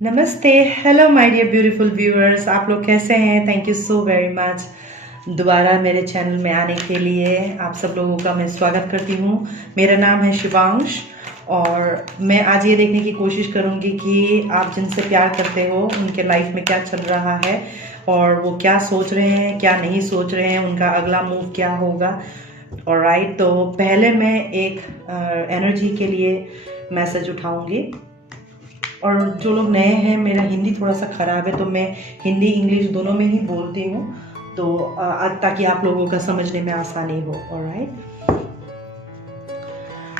नमस्ते, hello my dear beautiful viewers, आप लोग कैसे हैं? Thank you so very much दोबारा मेरे चैनल में आने के लिए आप सब लोगों का मैं स्वागत करती हूँ। मेरा नाम है शिवांश और मैं आज ये देखने की कोशिश करूँगी कि आप जिनसे प्यार करते हो उनके लाइफ में क्या चल रहा है और वो क्या सोच रहे हैं, क्या नहीं सोच रहे हैं, उनका अगला मूव क्या होगा। ऑलराइट, तो पहले मैं एक एनर्जी के लिए मैसेज उठाऊँगी। और जो लोग नए हैं, मेरा हिंदी थोड़ा सा ख़राब है तो मैं हिंदी इंग्लिश दोनों में ही बोलती हूँ, तो ताकि आप लोगों का समझने में आसानी हो। ऑलराइट,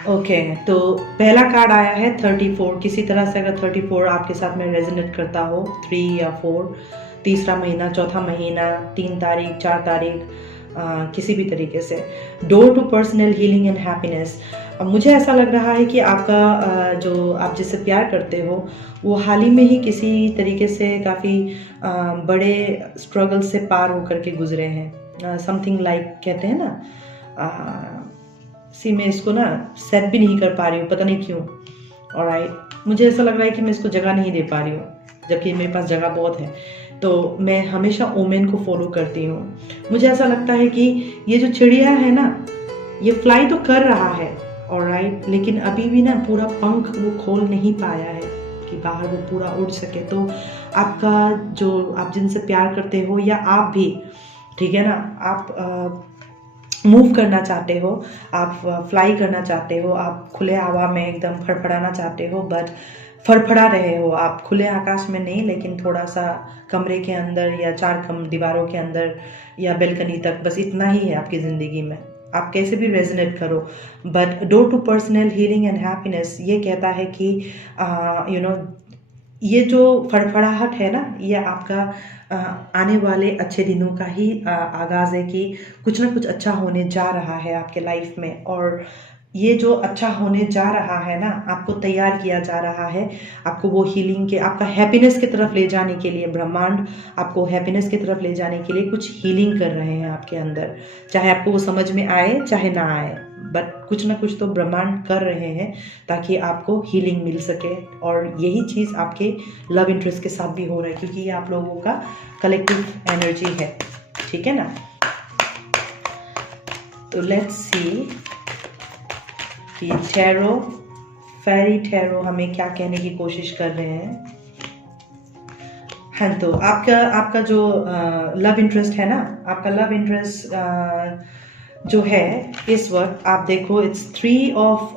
ओके, तो पहला कार्ड आया है 34। किसी तरह से अगर 34 आपके साथ में रेजोनेट करता हो, 3 या 4, तीसरा महीना, चौथा महीना, 3 तारीख, 4 तारीख, किसी भी तरीके से, door to personal healing and happiness. मुझे ऐसा लग रहा है कि आपका जो आप जिससे प्यार करते हो वो हाल ही में ही किसी तरीके से काफ़ी बड़े स्ट्रगल से पार होकर के गुजरे हैं। समथिंग लाइक कहते हैं ना, सी मैं इसको ना सेट भी नहीं कर पा रही हूँ, पता नहीं क्यों। ऑलराइट, मुझे ऐसा लग रहा है कि मैं इसको जगह नहीं दे पा रही हूँ, जबकि मेरे पास जगह बहुत है। तो मैं हमेशा ओमेन को फॉलो करती हूँ। मुझे ऐसा लगता है कि ये जो चिड़िया है ना, ये फ्लाई तो कर रहा है, ऑलराइट, लेकिन अभी भी ना पूरा पंख वो खोल नहीं पाया है कि बाहर वो पूरा उड़ सके। तो आपका जो आप जिनसे प्यार करते हो या आप भी, ठीक है ना, आप मूव करना चाहते हो, आप फ्लाई करना चाहते हो, आप खुले हवा में एकदम फड़फड़ाना चाहते हो, बट फड़फड़ा रहे हो आप खुले आकाश में नहीं, लेकिन थोड़ा सा कमरे के अंदर या 4 दीवारों के अंदर या बेलकनी तक, बस इतना ही है आपकी ज़िंदगी में। आप कैसे भी रेजोनेट करो, but door to personal healing and happiness ये कहता है कि यू नो ये जो फड़फड़ाहट है ना, ये आपका आने वाले अच्छे दिनों का ही आगाज़ है कि कुछ ना कुछ अच्छा होने जा रहा है आपके लाइफ में। और ये जो अच्छा होने जा रहा है ना, आपको तैयार किया जा रहा है, आपको वो हीलिंग के, आपका हैप्पीनेस की तरफ ले जाने के लिए, ब्रह्मांड आपको हैप्पीनेस की तरफ ले जाने के लिए कुछ हीलिंग कर रहे हैं आपके अंदर। चाहे आपको वो समझ में आए चाहे ना आए, बट कुछ ना कुछ तो ब्रह्मांड कर रहे हैं ताकि आपको हीलिंग मिल सके। और यही चीज़ आपके लव इंटरेस्ट के साथ भी हो रहा है, क्योंकि ये आप लोगों का कलेक्टिव एनर्जी है, ठीक है ना। तो लेट्स सी कि टैरो, फेरी टैरो हमें क्या कहने की कोशिश कर रहे हैं। हाँ, तो आपका जो लव इंटरेस्ट है ना, आपका लव इंटरेस्ट जो है इस वक्त आप देखो, it's 3 of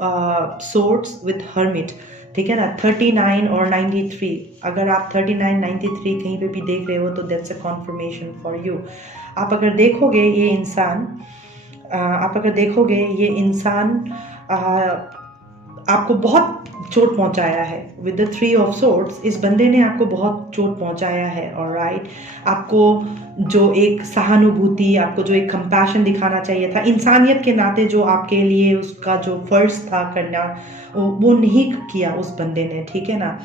swords with hermit, ठीक है ना। 39 और 93, अगर आप 39 93 कहीं पे भी देख रहे हो तो that's a confirmation for you. आप अगर देखोगे ये इंसान, आपको बहुत चोट पहुंचाया है। विद द 3 ऑफ सोर्ड्स, इस बंदे ने आपको बहुत चोट पहुंचाया है। ऑलराइट, आपको जो एक सहानुभूति, आपको जो एक कंपैशन दिखाना चाहिए था इंसानियत के नाते, जो आपके लिए उसका जो फर्ज था करना, वो नहीं किया उस बंदे ने, ठीक है ना।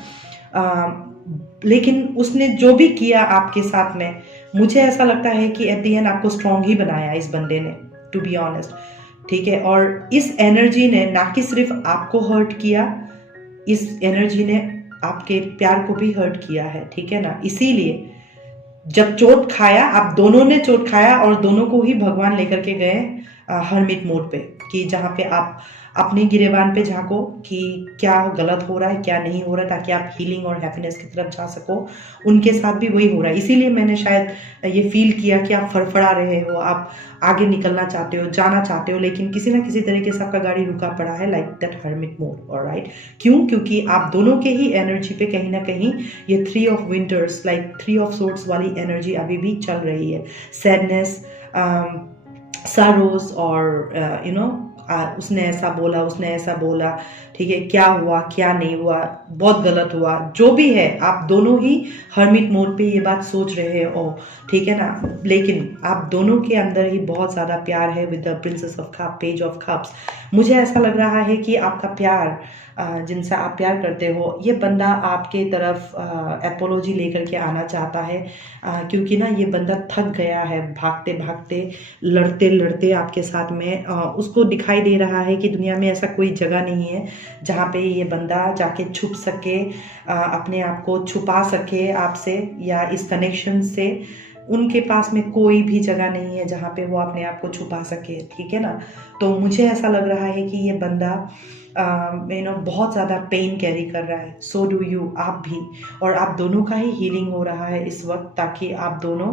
लेकिन उसने जो भी किया आपके साथ में, मुझे ऐसा लगता है कि एट द एंड आपको स्ट्रांग ही बनाया इस बंदे ने, टू बी ऑनेस्ट, ठीक है। और इस एनर्जी ने ना कि सिर्फ आपको हर्ट किया, इस एनर्जी ने आपके प्यार को भी हर्ट किया है, ठीक है ना। इसीलिए जब चोट खाया, आप दोनों ने चोट खाया और दोनों को ही भगवान लेकर के गए हरमिट मोड पे, कि जहाँ पे आप अपने गिरेबान पे झांको कि क्या गलत हो रहा है, क्या नहीं हो रहा है, ताकि आप हीलिंग और हैप्पीनेस की तरफ जा सको। उनके साथ भी वही हो रहा है, इसीलिए मैंने शायद ये फील किया कि आप फड़फड़ा रहे हो, आप आगे निकलना चाहते हो, जाना चाहते हो, लेकिन किसी ना किसी तरीके से आपका गाड़ी रुका पड़ा है, like that hermit mode. Alright, क्यों? क्योंकि आप दोनों के ही एनर्जी पे कहीं ना कहीं ये 3 of winters, like 3 of swords वाली एनर्जी अभी भी चल रही है। सैडनेस, सरोस, और उसने ऐसा बोला, उसने ऐसा बोला, ठीक है, क्या हुआ क्या नहीं हुआ, बहुत गलत हुआ, जो भी है, आप दोनों ही हर्मिट मोड पे ये बात सोच रहे हो, ठीक है ना। लेकिन आप दोनों के अंदर ही बहुत ज़्यादा प्यार है with the princess of cup, page of cups. मुझे ऐसा लग रहा है कि आपका प्यार जिनसे आप प्यार करते हो, ये बंदा आपके तरफ एपोलॉजी लेकर के आना चाहता है, क्योंकि ना ये बंदा थक गया है भागते भागते, लड़ते लड़ते आपके साथ में। उसको दिखाई दे रहा है कि दुनिया में ऐसा कोई जगह नहीं है जहाँ पे ये बंदा जाके छुप सके, अपने आप को छुपा सके आपसे या इस कनेक्शन से। उनके पास में कोई भी जगह नहीं है जहाँ पे वो अपने आप को छुपा सके, ठीक है ना। तो मुझे ऐसा लग रहा है कि ये बंदा बहुत ज़्यादा पेन कैरी कर रहा है, सो डू यू, आप भी। और आप दोनों का ही हीलिंग हो रहा है इस वक्त, ताकि आप दोनों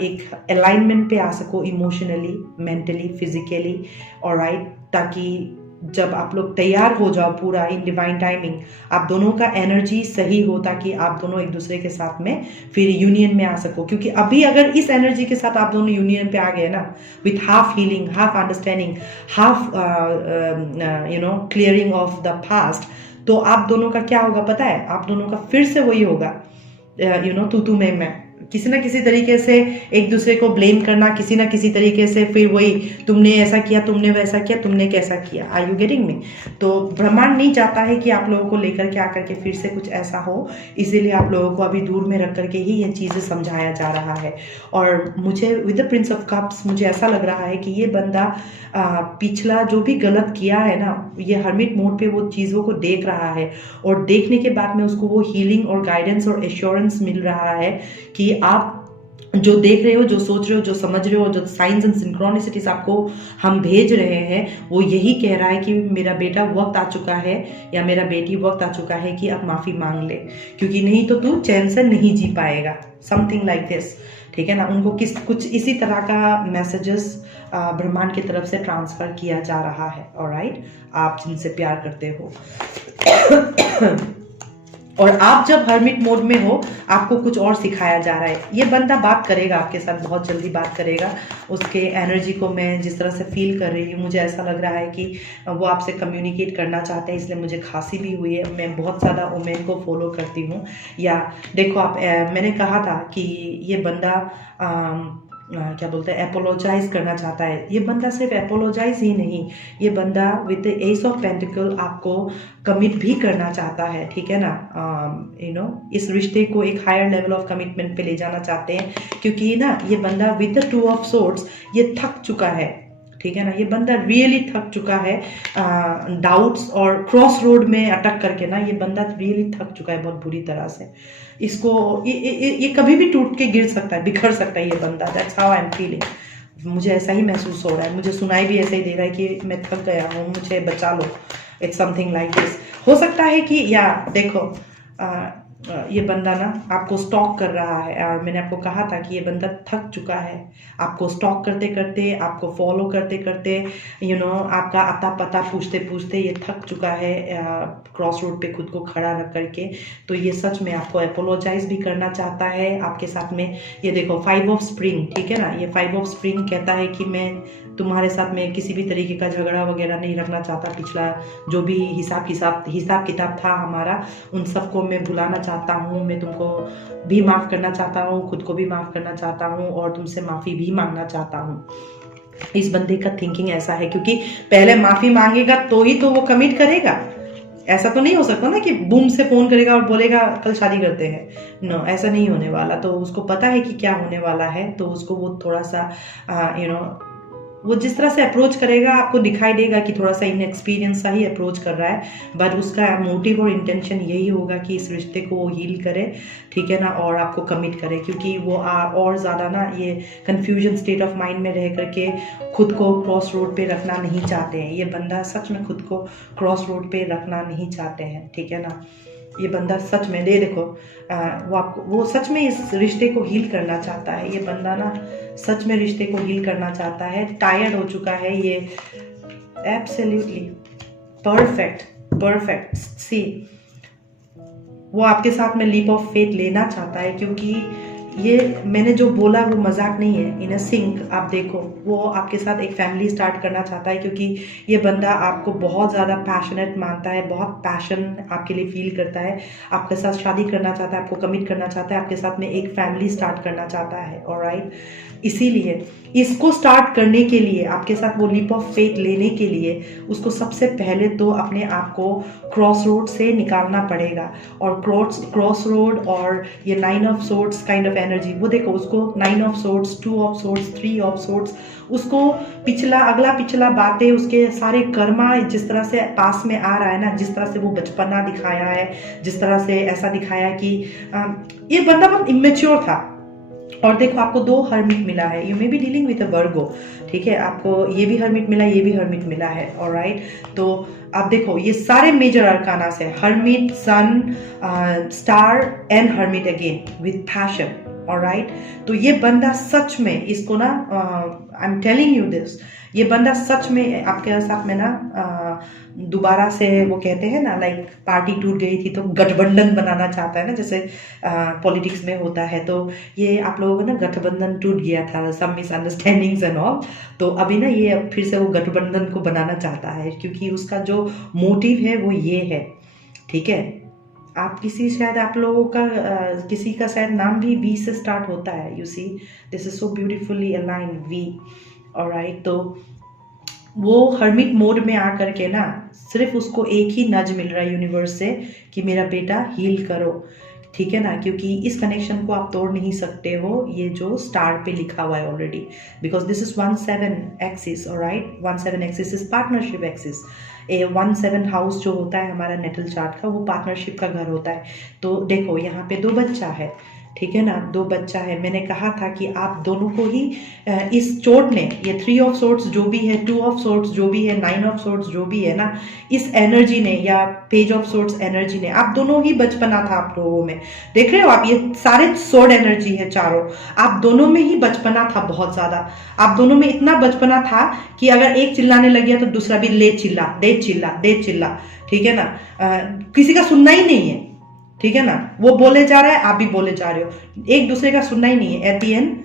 एक अलाइनमेंट पे आ सको, इमोशनली, मेंटली, फिजिकली, ऑलराइट। ताकि जब आप लोग तैयार हो जाओ पूरा इन डिवाइन टाइमिंग, आप दोनों का एनर्जी सही हो, ताकि आप दोनों एक दूसरे के साथ में फिर यूनियन में आ सको। क्योंकि अभी अगर इस एनर्जी के साथ आप दोनों यूनियन पे आ गए ना, with half healing, half understanding, half clearing of the past, तो आप दोनों का क्या होगा पता है? आप दोनों का फिर से वही होगा, तू मैं, किसी ना किसी तरीके से एक दूसरे को ब्लेम करना, किसी ना किसी तरीके से फिर वही, तुमने ऐसा किया, तुमने वैसा किया, तुमने कैसा किया। Are you getting me? तो ब्रह्मांड नहीं चाहता है कि आप लोगों को लेकर के आकर के फिर से कुछ ऐसा हो, इसीलिए आप लोगों को अभी दूर में रख करके ही ये चीज़ें समझाया जा रहा है। और मुझे with the Prince of cups मुझे ऐसा लग रहा है कि ये बंदा पिछला जो भी गलत किया है ना, ये हर्मिट मोड पे वो चीज़ों को देख रहा है, और देखने के बाद में उसको वो हीलिंग और गाइडेंस और एश्योरेंस मिल रहा है कि आप जो देख रहे हो, जो सोच रहे हो, जो समझ रहे हो, जो साइंस एंड सिंक्रोनिसिटीज आपको हम भेज रहे हैं, वो यही कह रहा है कि मेरा बेटा वक्त आ चुका है, या मेरा बेटी वक्त आ चुका है कि अब माफ़ी मांग ले, क्योंकि नहीं तो तू चैन से नहीं जी पाएगा, समथिंग लाइक दिस, ठीक है ना। उनको कुछ इसी तरह का मैसेजेस ब्रह्मांड की तरफ से ट्रांसफ़र किया जा रहा है, ऑलराइट, आप जिनसे प्यार करते हो। और आप जब हर्मिट मोड में हो, आपको कुछ और सिखाया जा रहा है। ये बंदा बात करेगा आपके साथ, बहुत जल्दी बात करेगा। उसके एनर्जी को मैं जिस तरह से फील कर रही हूँ, मुझे ऐसा लग रहा है कि वो आपसे कम्युनिकेट करना चाहते हैं, इसलिए मुझे खांसी भी हुई है। मैं बहुत ज़्यादा ओमेन को फॉलो करती हूँ। या देखो आप, मैंने कहा था कि ये बंदा क्या बोलते हैं, एपोलोजाइज करना चाहता है। ये बंदा सिर्फ एपोलोजाइज ही नहीं, ये बंदा with the S of pentacle आपको कमिट भी करना चाहता है, ठीक है ना। इस रिश्ते को एक हायर लेवल ऑफ कमिटमेंट पे ले जाना चाहते हैं, क्योंकि ना ये बंदा विद द 2 ऑफ सोर्ड्स ये थक चुका है, ठीक है ना। ये बंदा रियली थक चुका है, डाउट्स और क्रॉस रोड में अटक करके ना, ये बंदा रियली थक चुका है बहुत बुरी तरह से। इसको ये कभी भी टूट के गिर सकता है, बिखर सकता है ये बंदा। That's how I am feeling. मुझे ऐसा ही महसूस हो रहा है, मुझे सुनाई भी ऐसा ही दे रहा है कि मैं थक गया हूँ, मुझे बचा लो। It's something like this. हो सकता है कि, या देखो, ये बंदा ना आपको स्टॉक कर रहा है, और मैंने आपको कहा था कि ये बंदा थक चुका है, आपको स्टॉक करते करते, आपको फॉलो करते करते, आपका अता पता पूछते पूछते ये थक चुका है, क्रॉस रोड पे खुद को खड़ा रख करके। तो ये सच में आपको अपोलोजाइज भी करना चाहता है आपके साथ में। ये देखो 5 ऑफ स्प्रिंग, ठीक है ना। ये 5 ऑफ स्प्रिंग कहता है कि मैं तुम्हारे साथ में किसी भी तरीके का झगड़ा वगैरह नहीं रखना चाहता। पिछला जो भी हिसाब किताब था हमारा, उन सबको मैं भुलाना चाहता हूँ। मैं तुमको भी माफ़ करना चाहता हूँ, खुद को भी माफ़ करना चाहता हूँ, और तुमसे माफ़ी भी मांगना चाहता हूँ। इस बंदे का थिंकिंग ऐसा है, क्योंकि पहले माफ़ी मांगेगा तो ही तो वो कमिट करेगा। ऐसा तो नहीं हो सकता ना कि बूम से फ़ोन करेगा और बोलेगा कल शादी करते हैं। नो, ऐसा नहीं होने वाला। तो उसको पता है कि क्या होने वाला है, तो उसको वो थोड़ा सा वो जिस तरह से अप्रोच करेगा, आपको दिखाई देगा कि थोड़ा सा इनएक्सपीरियंस सा ही अप्रोच कर रहा है, बट उसका मोटिव और इंटेंशन यही होगा कि इस रिश्ते को वो हील करे, ठीक है ना, और आपको कमिट करे। क्योंकि वो और ज़्यादा ना ये कन्फ्यूजन स्टेट ऑफ माइंड में रह करके खुद को क्रॉस रोड पे रखना नहीं चाहते हैं। ये बंदा सच में खुद को क्रॉस रोड पे रखना नहीं चाहते हैं, ठीक है ना। ये बंदा सच में देखो, वो सच में इस रिश्ते को हील करना चाहता है। ये बंदा ना सच में रिश्ते को हील करना चाहता है। टायर्ड हो चुका है ये। एब्सोल्युटली परफेक्ट सी, वो आपके साथ में लीप ऑफ फेथ लेना चाहता है, क्योंकि ये मैंने जो बोला वो मजाक नहीं है। इन अ सिंक आप देखो, वो आपके साथ एक फैमिली स्टार्ट करना चाहता है, क्योंकि ये बंदा आपको बहुत ज़्यादा पैशनेट मानता है, बहुत पैशन आपके लिए फील करता है, आपके साथ शादी करना चाहता है, आपको कमिट करना चाहता है, आपके साथ में एक फैमिली स्टार्ट करना चाहता है। ऑलराइट, इसीलिए इसको स्टार्ट करने के लिए, आपके साथ वो लीप ऑफ फेथ लेने के लिए, उसको सबसे पहले तो अपने आप को क्रॉस रोड से निकालना पड़ेगा। और क्रॉस रोड और ये 9 of swords kind of energy, वो देखो उसको 9 of swords, 2 of swords, 3 of swords, उसको अगला पिछला बातें, उसके सारे कर्मा जिस तरह से पास में आ रहा है ना, जिस तरह से वो बचपना दिखाया है, जिस तरह से ऐसा दिखाया कि ये बंदा बहुत इमेच्योर था। और देखो आपको 2 हर्मिट मिला है, you may be dealing with a Virgo, ठीक है, आपको ये भी हर्मिट मिला, ये भी हर्मिट मिला है। ऑलराइट, तो आप देखो ये सारे मेजर अरकाना से hermit, sun, star and hermit again with passion. Alright, तो ये बंदा सच में इसको ना, I am telling you this, ये बंदा सच में आपके साथ में ना दोबारा से, वो कहते हैं ना लाइक पार्टी टूट गई थी तो गठबंधन बनाना चाहता है ना, जैसे पॉलिटिक्स में होता है। तो ये आप लोगों का ना गठबंधन टूट गया था, सम मिसअंडरस्टैंडिंग्स एंड ऑल, तो अभी ना ये फिर से वो गठबंधन को बनाना चाहता है, क्योंकि उसका जो मोटिव है वो ये है। ठीक है, आप किसी, शायद आप लोगों का किसी का शायद नाम भी वी से स्टार्ट होता है। You see, this is so beautifully align, we. Alright, तो वो हर्मिट मोड में आकर के ना, सिर्फ उसको एक ही नज मिल रहा है यूनिवर्स से कि मेरा बेटा हील करो। ठीक है ना, क्योंकि इस कनेक्शन को आप तोड़ नहीं सकते हो, ये जो स्टार पे लिखा हुआ है already, because this is 1/7 axis. Alright, 1/7 axis is partnership axis. 1/7 house जो होता है हमारा नेटल चार्ट का, वो पार्टनरशिप का घर होता है। तो देखो यहाँ पे 2 बच्चा है, ठीक है ना, 2 बच्चा है। मैंने कहा था कि आप दोनों को ही इस चोट ने, ये 3 ऑफ सोर्ट्स जो भी है, 2 ऑफ सोर्ट्स जो भी है, 9 ऑफ सोर्ट्स जो भी है ना, इस एनर्जी ने या पेज ऑफ सोर्ट्स एनर्जी ने, आप दोनों ही बचपना था आप लोगों में। देख रहे हो आप, ये सारे सोर्ड एनर्जी है चारों, आप दोनों में ही बचपना था बहुत ज्यादा। आप दोनों में इतना बचपना था कि अगर एक चिल्लाने लग गया तो दूसरा भी ले चिल्ला, दे चिल्ला, दे चिल्ला। ठीक है ना, किसी का सुनना ही नहीं है। ठीक है ना, वो बोले जा रहा है, आप भी बोले जा रहे हो, एक दूसरे का सुनना ही नहीं है। एट दी एंड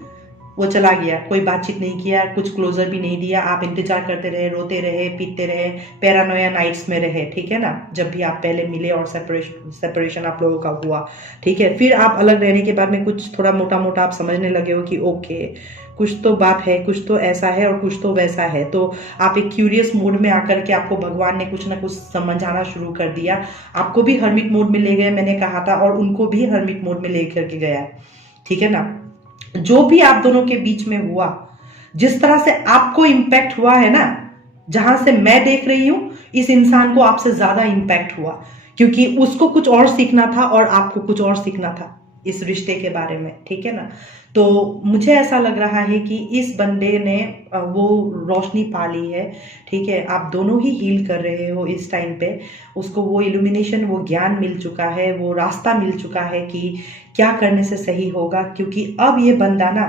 वो चला गया, कोई बातचीत नहीं किया, कुछ क्लोजर भी नहीं दिया, आप इंतजार करते रहे, रोते रहे, पीते रहे, पैरानोया नाइट्स में रहे। ठीक है ना, जब भी आप पहले मिले और सेपरेशन आप लोगों का हुआ। ठीक है, फिर आप अलग रहने के बाद में कुछ थोड़ा मोटा मोटा आप समझने लगे हो कि ओके, कुछ तो बात है, कुछ तो ऐसा है और कुछ तो वैसा है। तो आप एक क्यूरियस मोड में आकर के आपको भगवान ने कुछ ना कुछ समझाना शुरू कर दिया। आपको भी हर्मिट मोड में ले गए, मैंने कहा था, और उनको भी हर्मिट मोड में लेकर के गया। ठीक है ना, जो भी आप दोनों के बीच में हुआ, जिस तरह से आपको इम्पैक्ट हुआ है ना, जहां से मैं देख रही हूं, इस इंसान को आपसे ज्यादा इम्पैक्ट हुआ, क्योंकि उसको कुछ और सीखना था और आपको कुछ और सीखना था इस रिश्ते के बारे में। ठीक है ना, तो मुझे ऐसा लग रहा है कि इस बंदे ने वो रोशनी पाली है। ठीक है, आप दोनों ही हील कर रहे हो इस टाइम पे, उसको वो इल्यूमिनेशन, वो ज्ञान मिल चुका है, वो रास्ता मिल चुका है कि क्या करने से सही होगा। क्योंकि अब ये बंदा ना,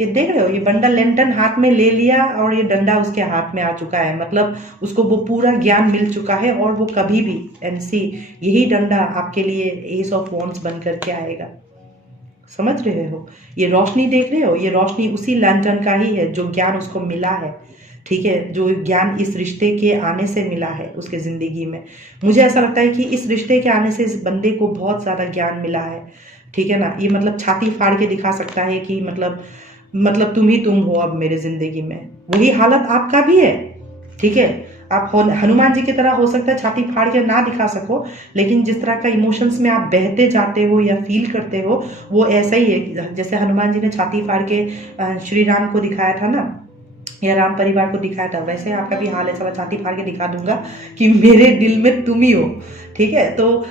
ये देख रहे हो, ये बंदा लेंटन हाथ में ले लिया और ये डंडा उसके हाथ में आ चुका है, मतलब उसको वो पूरा ज्ञान मिल चुका है। और वो कभी भी, एंड सी, यही डंडा आपके लिए एस ऑफ वॉन्ड्स बन करके आएगा। समझ रहे हो, ये रोशनी देख रहे हो, ये रोशनी उसी लैंटर्न का ही है जो ज्ञान उसको मिला है। ठीक है, जो ज्ञान इस रिश्ते के आने से मिला है उसके जिंदगी में। मुझे ऐसा लगता है कि इस रिश्ते के आने से इस बंदे को बहुत ज्यादा ज्ञान मिला है। ठीक है ना, ये मतलब छाती फाड़ के दिखा सकता है कि मतलब तुम ही तुम हो अब मेरे जिंदगी में। वही हालत आपका भी है। ठीक है, आप हनुमान जी की तरह हो सकता है छाती फाड़ के ना दिखा सको, लेकिन जिस तरह का इमोशंस में आप बहते जाते हो या फील करते हो, वो ऐसा ही है। जैसे हनुमान जी ने छाती फाड़ के श्री राम को दिखाया था ना, या राम परिवार को दिखाया था, वैसे आपका भी हाल ऐसा, छाती फाड़ के दिखा दूंगा कि मेरे दिल में तुम ही हो। ठीक है, तो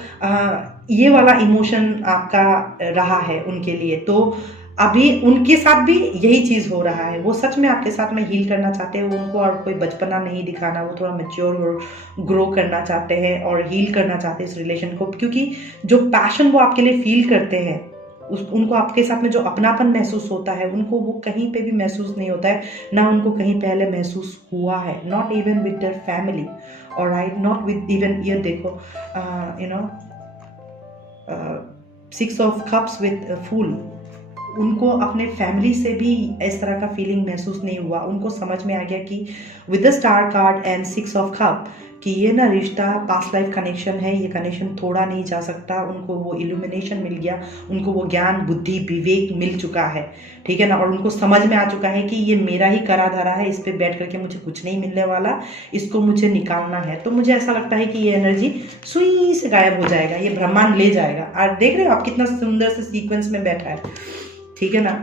ये वाला इमोशन आपका रहा है उनके लिए। तो अभी उनके साथ भी यही चीज हो रहा है, वो सच में आपके साथ में हील करना चाहते हैं उनको, और कोई बचपना नहीं दिखाना, वो थोड़ा मेच्योर और ग्रो करना चाहते हैं और हील करना चाहते हैं इस रिलेशन को। क्योंकि जो पैशन वो आपके लिए फील करते हैं, उनको आपके साथ में जो अपनापन महसूस होता है, उनको वो कहीं पे भी महसूस नहीं होता है, ना उनको कहीं पहले महसूस हुआ है, not even with their family. Alright, not with even, ये देखो you know 6 of cups with फूल, उनको अपने फैमिली से भी इस तरह का फीलिंग महसूस नहीं हुआ। उनको समझ में आ गया कि with the star card and 6 of cup कि ये ना रिश्ता पास्ट लाइफ कनेक्शन है, ये कनेक्शन तोड़ा नहीं जा सकता। उनको वो इल्यूमिनेशन मिल गया, उनको वो ज्ञान बुद्धि विवेक मिल चुका है, ठीक है ना। और उनको समझ में आ चुका है कि ये मेरा ही करा धरा है, इस पर बैठ करके मुझे कुछ नहीं मिलने वाला, इसको मुझे निकालना है। तो मुझे ऐसा लगता है कि ये एनर्जी सुई से गायब हो जाएगा, ये ब्रह्मांड ले जाएगा। और देख रहे हो आप कितना सुंदर से सीक्वेंस में बैठा है, ठीक है ना।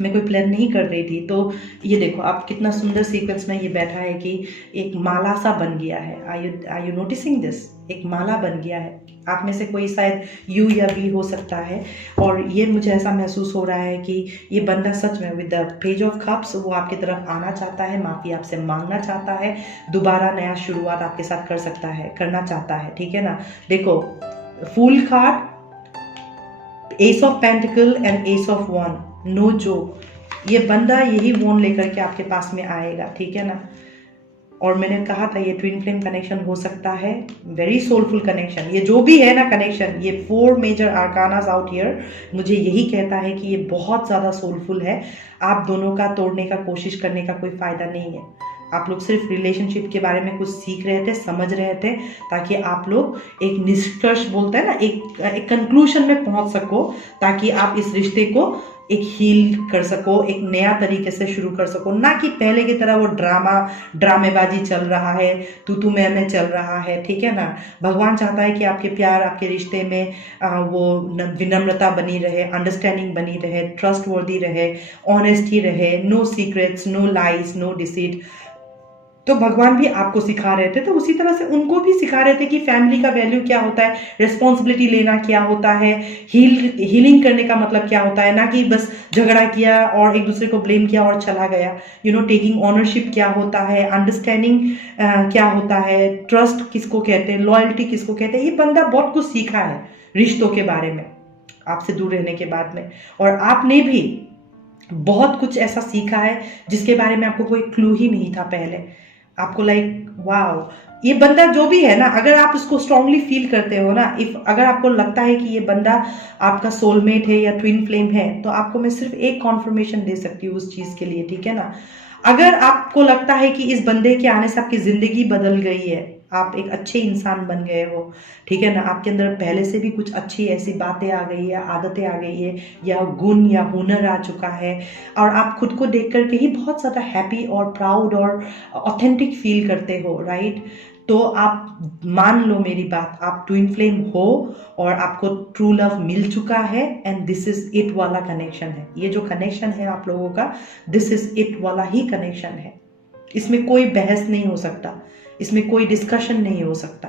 मैं कोई प्लान नहीं कर रही थी, तो ये देखो आप कितना सुंदर सीक्वेंस में ये बैठा है कि एक माला सा बन गया है। Are you noticing this? एक माला बन गया है। आप में से कोई शायद यू या बी हो सकता है, और ये मुझे ऐसा महसूस हो रहा है कि ये बंदा सच में with the page of cups वो आपकी तरफ आना चाहता है, माफ़ी आपसे मांगना चाहता है, दोबारा नया शुरुआत आपके साथ कर सकता है, करना चाहता है, ठीक है ना। देखो fool card, ace of pentacle and ace of one, no joke. ये बंदा यही वॉन लेकर के आपके पास में आएगा, ठीक है ना। और मैंने कहा था ये ट्विन फ्लेम कनेक्शन हो सकता है, वेरी सोलफुल कनेक्शन। ये जो भी है ना कनेक्शन, ये 4 मेजर आर्कानास आउट हियर मुझे यही कहता है कि ये बहुत ज़्यादा सोलफुल है। आप दोनों का तोड़ने का कोशिश करने का कोई फ़ायदा नहीं है। आप लोग सिर्फ रिलेशनशिप के बारे में कुछ सीख रहे थे, समझ रहे थे, ताकि आप लोग एक निष्कर्ष बोलते हैं ना, एक कंक्लूजन में पहुंच सको, ताकि आप इस रिश्ते को एक हील कर सको, एक नया तरीके से शुरू कर सको। ना कि पहले की तरह वो ड्रामेबाजी चल रहा है, तू मैं चल रहा है, ठीक है ना। भगवान चाहता है कि आपके प्यार, आपके रिश्ते में वो विनम्रता बनी रहे, अंडरस्टैंडिंग बनी रहे, ट्रस्ट वर्दी रहे, ऑनेस्टी रहे, no secrets, no lies, no deceit. तो भगवान भी आपको सिखा रहे थे, तो उसी तरह से उनको भी सिखा रहे थे कि फैमिली का वैल्यू क्या होता है, रिस्पॉन्सिबिलिटी लेना क्या होता है, हीलिंग करने का मतलब क्या होता है। ना कि बस झगड़ा किया और एक दूसरे को ब्लेम किया और चला गया। टेकिंग ऑनरशिप क्या होता है, अंडरस्टैंडिंग क्या होता है, ट्रस्ट किसको कहते हैं, लॉयल्टी किसको कहते हैं। ये बंदा बहुत कुछ सीखा है रिश्तों के बारे में आपसे दूर रहने के बाद में, और आपने भी बहुत कुछ ऐसा सीखा है जिसके बारे में आपको कोई क्लू ही नहीं था पहले। आपको वाओ, ये बंदा जो भी है ना, अगर आप इसको स्ट्रांगली फील करते हो ना, अगर आपको लगता है कि ये बंदा आपका सोलमेट है या ट्विन फ्लेम है, तो आपको मैं सिर्फ एक कॉन्फर्मेशन दे सकती हूँ उस चीज के लिए, ठीक है ना। अगर आपको लगता है कि इस बंदे के आने से आपकी जिंदगी बदल गई है, आप एक अच्छे इंसान बन गए हो, ठीक है ना, आपके अंदर पहले से भी कुछ अच्छी ऐसी बातें आ गई है, आदतें आ गई है, या गुण या हुनर आ चुका है, और आप खुद को देख करके ही बहुत ज़्यादा हैप्पी और प्राउड और ऑथेंटिक फील करते हो, राइट। तो आप मान लो मेरी बात, आप ट्विन फ्लेम हो और आपको ट्रू लव मिल चुका है, एंड दिस इज इट वाला कनेक्शन है। ये जो कनेक्शन है आप लोगों का, दिस इज इट वाला ही कनेक्शन है। इसमें कोई बहस नहीं हो सकता, इसमें कोई डिस्कशन नहीं हो सकता।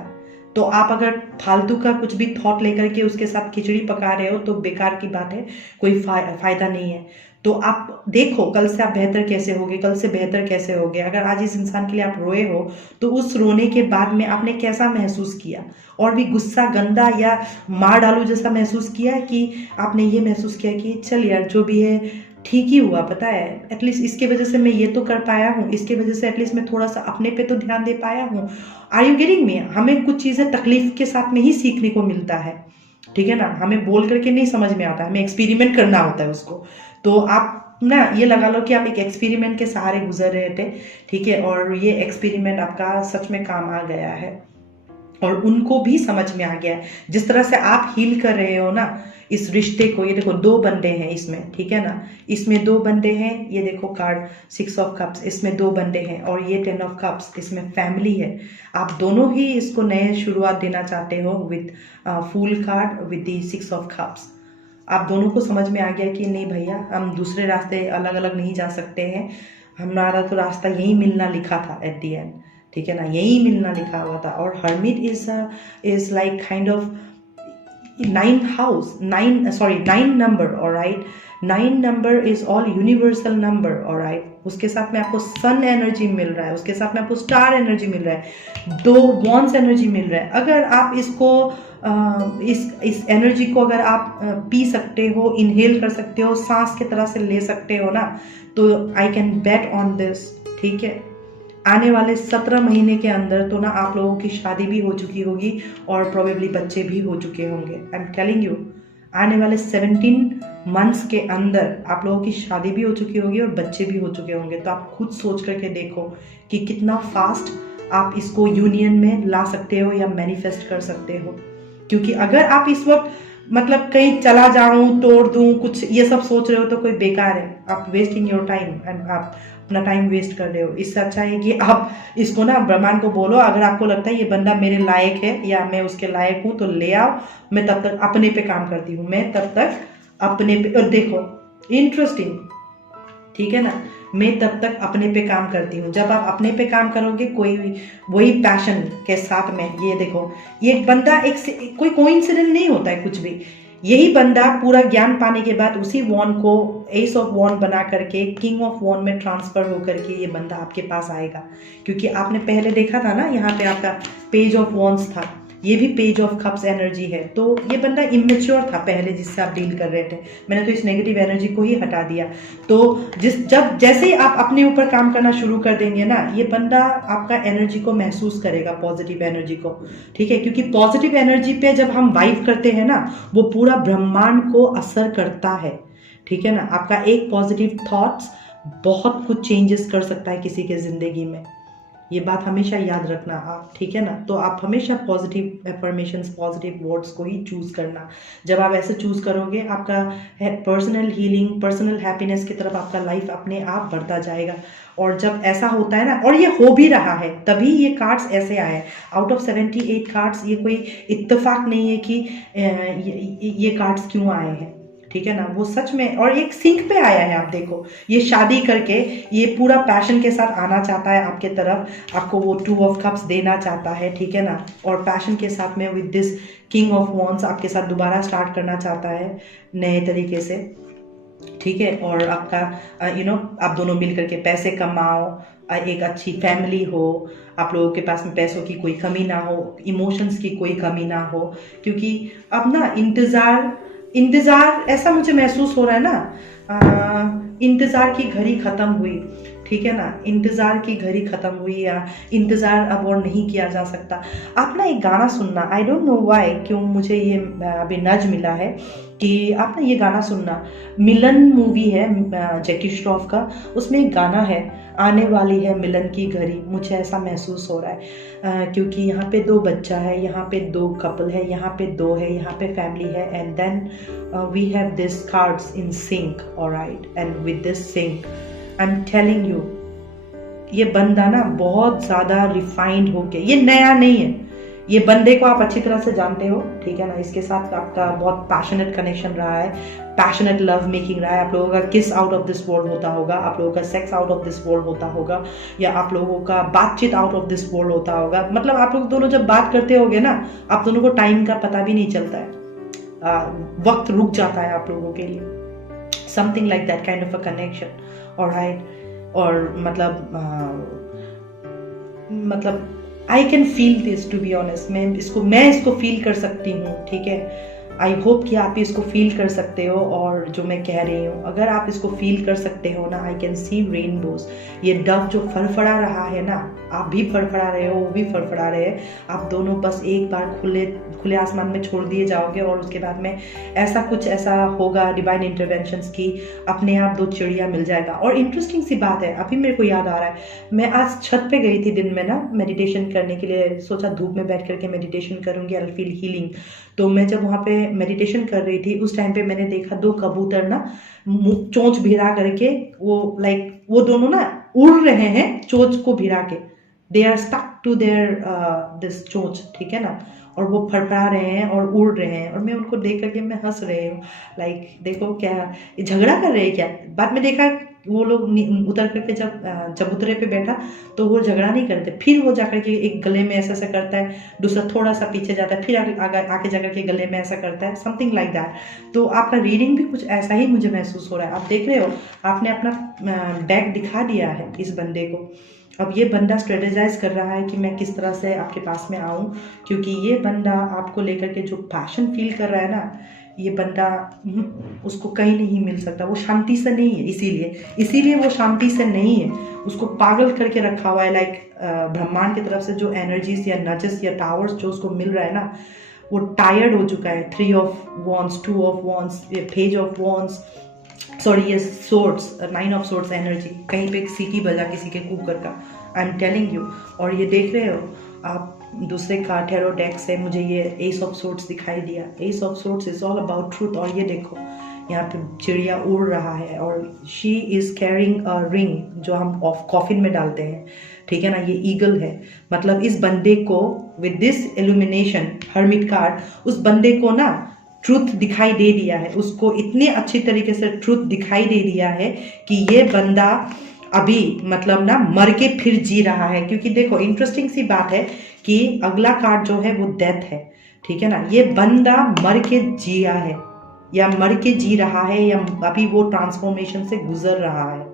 तो आप अगर फालतू का कुछ भी थॉट लेकर के उसके साथ खिचड़ी पका रहे हो तो बेकार की बात है, कोई फायदा नहीं है। तो आप देखो कल से आप बेहतर कैसे होगे, कल से बेहतर कैसे होगे। अगर आज इस इंसान के लिए आप रोए हो, तो उस रोने के बाद में आपने कैसा महसूस किया, और भी गुस्सा गंदा या मार डालू जैसा महसूस किया, कि आपने ये महसूस किया कि चल यार जो भी है ठीक ही हुआ, पता है एटलीस्ट इसके वजह से मैं ये तो कर पाया हूँ, इसके वजह से एटलीस्ट मैं थोड़ा सा अपने पे तो ध्यान दे पाया हूँ। Are you getting me? हमें कुछ चीज़ें तकलीफ के साथ में ही सीखने को मिलता है, ठीक है ना। हमें बोल करके नहीं समझ में आता, हमें एक्सपेरिमेंट करना होता है उसको। तो आप ना ये लगा लो कि आप एक एक्सपेरिमेंट के सहारे गुजर रहे थे, ठीक है, और ये एक्सपेरिमेंट आपका सच में काम आ गया है, और उनको भी समझ में आ गया है। जिस तरह से आप हील कर रहे हो ना इस रिश्ते को, ये देखो 2 बंदे हैं इसमें, ठीक है ना, इसमें 2 बंदे हैं। ये देखो कार्ड 6 ऑफ कप्स, इसमें 2 बंदे हैं, और ये 10 ऑफ कप्स, इसमें फैमिली है। आप दोनों ही इसको नए शुरुआत देना चाहते हो with fool card, with the 6 of cups. आप दोनों को समझ में आ गया कि नहीं भैया, हम दूसरे रास्ते अलग अलग नहीं जा सकते हैं, हमारा तो रास्ता यही मिलना लिखा था एट द एंड, ठीक है ना, यही मिलना लिखा हुआ था। और hermit is like kind of 9 number, alright. 9 number is all universal number, alright. उसके साथ में आपको सन एनर्जी मिल रहा है, उसके साथ में आपको स्टार एनर्जी मिल रहा है, 2 वॉन्स एनर्जी मिल रहा है। अगर आप इसको इस एनर्जी को अगर आप पी सकते हो, इनहेल कर सकते हो, सांस की तरह से ले सकते हो ना, तो I can bet on this, ठीक है, आने वाले 17 महीने के अंदर तो ना आप लोगों की शादी भी हो चुकी होगी, और प्रोबेबली बच्चे भी हो चुके होंगे। आई एम टेलिंग यू, आने वाले 17 मंथ्स के अंदर आप लोगों की शादी भी हो चुकी होगी और बच्चे भी हो चुके होंगे। तो आप खुद सोच करके देखो कि कितना फास्ट आप इसको यूनियन में ला सकते हो या मैनिफेस्ट कर सकते हो। क्योंकि अगर आप इस वक्त मतलब कहीं चला जाऊं, तोड़ दूं, कुछ ये सब सोच रहे हो तो कोई बेकार है, आप वेस्टिंग योर टाइम एंड आप अपना टाइम वेस्ट कर रहे हो। इससे अच्छा है कि आप इसको ना ब्रह्मांड को बोलो, अगर आपको लगता है ये बंदा मेरे लायक है या मैं उसके लायक हूँ तो ले आओ, मैं तब तक अपने पे काम करती हूँ, मैं तब तक अपने पे। और देखो इंटरेस्टिंग, ठीक है ना, मैं तब तक अपने पे काम करती हूँ। जब आप अपने पे काम करोगे कोई वही पैशन के साथ में, ये देखो ये बंदा एक कोई कोइंसिडेंस नहीं होता है कुछ भी। यही बंदा पूरा ज्ञान पाने के बाद उसी वॉन को एस ऑफ वॉन बना करके किंग ऑफ वॉन में ट्रांसफर होकर के ये बंदा आपके पास आएगा। क्योंकि आपने पहले देखा था ना, यहाँ पे आपका पेज ऑफ वॉन्स था, ये भी पेज ऑफ कप्स एनर्जी है। तो ये बंदा इमेच्योर था पहले जिससे आप डील कर रहे थे। मैंने तो इस नेगेटिव एनर्जी को ही हटा दिया। तो जैसे ही आप अपने ऊपर काम करना शुरू कर देंगे ना, ये बंदा आपका एनर्जी को महसूस करेगा, पॉजिटिव एनर्जी को, ठीक है। क्योंकि पॉजिटिव एनर्जी पे जब हम वाइब करते हैं ना, वो पूरा ब्रह्मांड को असर करता है, ठीक है ना। आपका एक पॉजिटिव थॉट्स बहुत कुछ चेंजेस कर सकता है किसी के जिंदगी में। ये बात हमेशा याद रखना आप, ठीक है ना। तो आप हमेशा पॉजिटिव एफर्मेशंस, पॉजिटिव वर्ड्स को ही चूज करना। जब आप ऐसे चूज करोगे, आपका पर्सनल हीलिंग, पर्सनल हैप्पीनेस की तरफ आपका लाइफ अपने आप बढ़ता जाएगा। और जब ऐसा होता है ना, और ये हो भी रहा है, तभी ये कार्ड्स ऐसे आए। आउट ऑफ 78 कार्ड्स, ये कोई इत्तेफाक नहीं है कि ये कार्ड्स क्यों आए हैं, ठीक है ना। वो सच में और एक सिंक पे आया है। आप देखो, ये शादी करके ये पूरा पैशन के साथ आना चाहता है आपके तरफ, आपको वो 2 ऑफ कप्स देना चाहता है, ठीक है ना। और पैशन के साथ में with this king of wands आपके साथ दोबारा स्टार्ट करना चाहता है नए तरीके से, ठीक है। और आपका आप दोनों मिल करके पैसे कमाओ, एक अच्छी फैमिली हो, आप लोगों के पास में पैसों की कोई कमी ना हो, इमोशंस की कोई कमी ना हो। क्योंकि अब ना इंतजार ऐसा मुझे महसूस हो रहा है ना, इंतजार की घड़ी खत्म हुई, ठीक है ना। इंतजार की घड़ी खत्म हुई, या इंतजार अब और नहीं किया जा सकता। आप ना एक गाना सुनना, आई डोंट नो व्हाई, क्यों मुझे ये अभी नज मिला है कि आप ना ये गाना सुनना। मिलन मूवी है जैकी श्रॉफ का, उसमें एक गाना है, आने वाली है मिलन की घड़ी। मुझे ऐसा महसूस हो रहा है क्योंकि यहाँ पे 2 बच्चा है, यहाँ पे 2 कपल है, यहाँ पे 2 है, यहाँ पे फैमिली है, and then we have this cards in sync, alright. And with this sync I am telling you, ये बंदा ना बहुत ज़्यादा रिफाइंड होके, ये नया नहीं है, ये बंदे को आप अच्छी तरह से जानते हो, ठीक है ना। इसके साथ आपका बहुत पैशनेट कनेक्शन रहा है, पैशनेट लव मेकिंग रहा है। आप लोगों का किस आउट ऑफ दिस वर्ल्ड होता होगा, आप लोगों का sex out of this world होता होगा, या आप लोगों का बातचीत आउट ऑफ दिस वर्ल्ड होता होगा। मतलब आप लोग दोनों जब बात करते होगे ना, आप दोनों को टाइम का पता भी नहीं चलता है, वक्त रुक जाता है आप लोगों के लिए। Something like that kind of a connection, alright. और मतलब I can feel this, to be honest. मैं इसको फील कर सकती हूँ, ठीक है। आई होप कि आप इसको फील कर सकते हो। और जो मैं कह रही हूँ, अगर आप इसको फील कर सकते हो ना, आई कैन सी रेनबोज। ये डव जो फड़फड़ा रहा है ना, आप भी फड़फड़ा रहे हो, वो भी फड़फड़ा रहे हैं, आप दोनों बस एक बार खुले आसमान में छोड़ दिए जाओगे, और उसके बाद में ऐसा होगा डिवाइन इंटरवेंशंस की, अपने आप 2 चिड़िया मिल जाएगा। और इंटरेस्टिंग सी बात है, अभी मेरे को याद आ रहा है, मैं आज छत पे गई थी दिन में ना मेडिटेशन करने के लिए, सोचा धूप में बैठ करके मेडिटेशन करूंगी, आई फील हीलिंग। तो मैं जब वहाँ पे मेडिटेशन कर रही थी, उस टाइम पे मैंने देखा 2 कबूतर ना चोंच भिड़ा करके, वो दोनों ना उड़ रहे हैं चोंच को भिड़ा के, they are stuck to their this चोंच, ठीक है ना। और वो फड़फड़ा रहे हैं और उड़ रहे हैं, और मैं उनको देख करके मैं हंस रही हूँ, देखो क्या झगड़ा कर रहे हैं क्या। बाद में देखा वो लोग उतर करके जब उतरे पे बैठा तो वो झगड़ा नहीं करते, फिर वो जाकर के एक गले में ऐसा करता है, दूसरा थोड़ा सा पीछे जाता है, फिर आके जाकर के गले में ऐसा करता है, समथिंग लाइक दैट। तो आपका रीडिंग भी कुछ ऐसा ही मुझे महसूस हो रहा है। आप देख रहे हो, आपने अपना डेक दिखा दिया है इस बंदे को। अब ये बंदा स्ट्रेटेजाइज कर रहा है कि मैं किस तरह से आपके पास में आऊँ, क्योंकि ये बंदा आपको लेकर के जो पैशन फील कर रहा है ना, ये बंदा उसको कहीं नहीं मिल सकता, वो शांति से नहीं है, इसीलिए वो शांति से नहीं है, उसको पागल करके रखा हुआ है। ब्रह्मांड की तरफ से जो एनर्जीज या नजेस या टावर्स जो उसको मिल रहा है ना, वो टायर्ड हो चुका है। 3 of wands, 2 of wands, page of wands, sorry ये सोर्ड्स, 9 ऑफ सोर्ड्स एनर्जी, कहीं पे सीटी बजा किसी के कुकर का, आई एम टेलिंग यू। और ये देख रहे हो आप, दूसरे कार्ड टैरो डेक से मुझे ये एस ऑफ सोर्ड्स दिखाई दिया। S of swords is all about truth. और ये देखो यहाँ पे चिड़िया उड़ रहा है और she is carrying a ring, जो हम कॉफिन में डालते हैं, ठीक है ना। ये ईगल है, मतलब इस बंदे को with this illumination hermit card, उस बंदे को ना ट्रुथ दिखाई दे दिया है। उसको इतने अच्छी तरीके से ट्रुथ दिखाई दे दिया है कि ये बंदा अभी मतलब ना मर के फिर जी रहा है। क्योंकि देखो इंटरेस्टिंग सी बात है कि अगला कार्ड जो है वो डेथ है, ठीक है ना। ये बंदा मर के जिया है या मर के जी रहा है या अभी वो ट्रांसफॉर्मेशन से गुजर रहा है,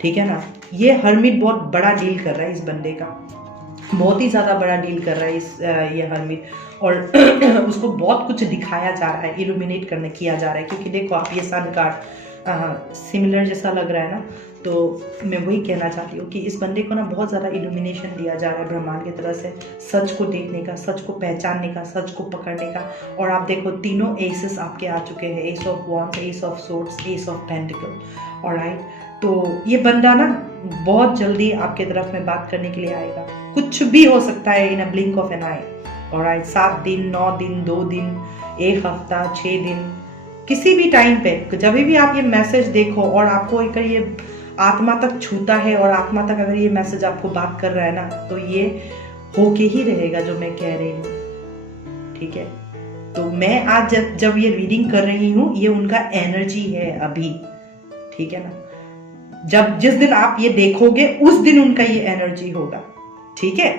ठीक है ना। ये हर्मिट बहुत बड़ा डील कर रहा है इस बंदे का, बहुत ही ज़्यादा बड़ा डील कर रहा है ये हर्मिट। और उसको बहुत कुछ दिखाया जा रहा है, इल्यूमिनेट करने किया जा रहा है। क्योंकि देखो आप ये सन कार्ड सिमिलर जैसा लग रहा है ना, तो मैं वही कहना चाहती हूँ कि इस बंदे को ना बहुत ज़्यादा इल्यूमिनेशन दिया जा रहा है ब्रह्मांड की तरफ से, सच को देखने का, सच को पहचानने का, सच को पकड़ने का। और आप देखो तीनों एसेस आपके आ चुके हैं, S of wands, S of swords, S of pentacle. Alright, तो ये बंदा ना बहुत जल्दी आपके तरफ में बात करने के लिए आएगा। कुछ भी हो सकता है in a blink of an eye. Alright, 7 दिन, 9 दिन, 2 दिन, 1 हफ्ता, 6 दिन, किसी भी टाइम पे जब भी आप ये मैसेज देखो और आपको अगर ये आत्मा तक छूता है और आत्मा तक अगर ये मैसेज आपको बात कर रहा है ना, तो ये होके ही रहेगा जो मैं कह रही हूँ, ठीक है। तो मैं आज जब ये रीडिंग कर रही हूँ, ये उनका एनर्जी है अभी, ठीक है ना। जब जिस दिन आप ये देखोगे उस दिन उनका ये एनर्जी होगा, ठीक है।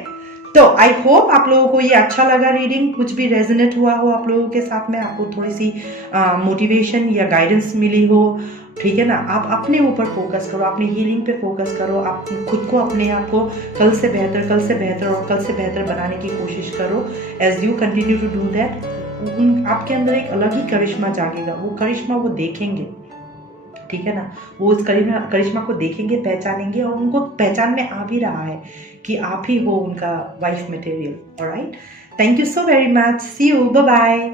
तो आई होप आप लोगों को ये अच्छा लगा रीडिंग, कुछ भी रेजोनेट हुआ हो आप लोगों के साथ में, आपको थोड़ी सी मोटिवेशन या गाइडेंस मिली हो, ठीक है ना। आप अपने ऊपर फोकस करो, अपनी हीलिंग पे फोकस करो, आप खुद को, अपने आप को कल से बेहतर, कल से बेहतर और कल से बेहतर बनाने की कोशिश करो। As you continue to do that, आपके अंदर एक अलग ही करिश्मा जागेगा। वो करिश्मा वो देखेंगे, ठीक है ना। वो उस करिश्मा को देखेंगे, पहचानेंगे, और उनको पहचान में आ भी रहा है कि आप ही हो उनका wife material. Alright, thank you so very much, see you, bye bye.